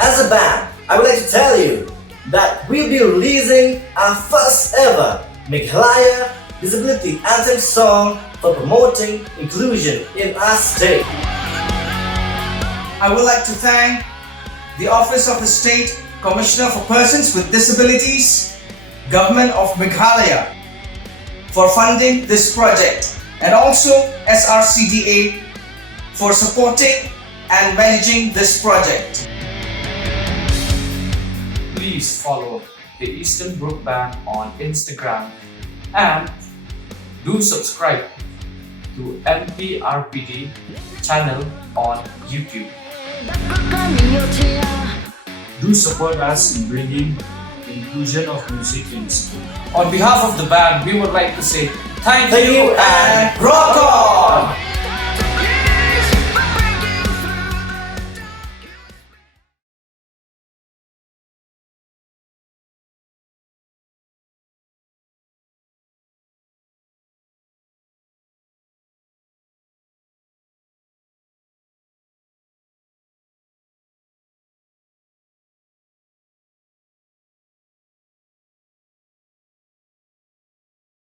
As a band, I would like to tell you that we'll be releasing our first ever Meghalaya Disability Anthem song for promoting inclusion in our state. I would like to thank the Office of the State Commissioner for Persons with Disabilities, Government of Meghalaya, for funding this project, and also SRCDA for supporting and managing this project. Please follow the Eastern Brook Band on Instagram and do subscribe to MPRPD channel on YouTube. Do support us in bringing inclusion of music in school. On behalf of the band, we would like to say thank you and rock on!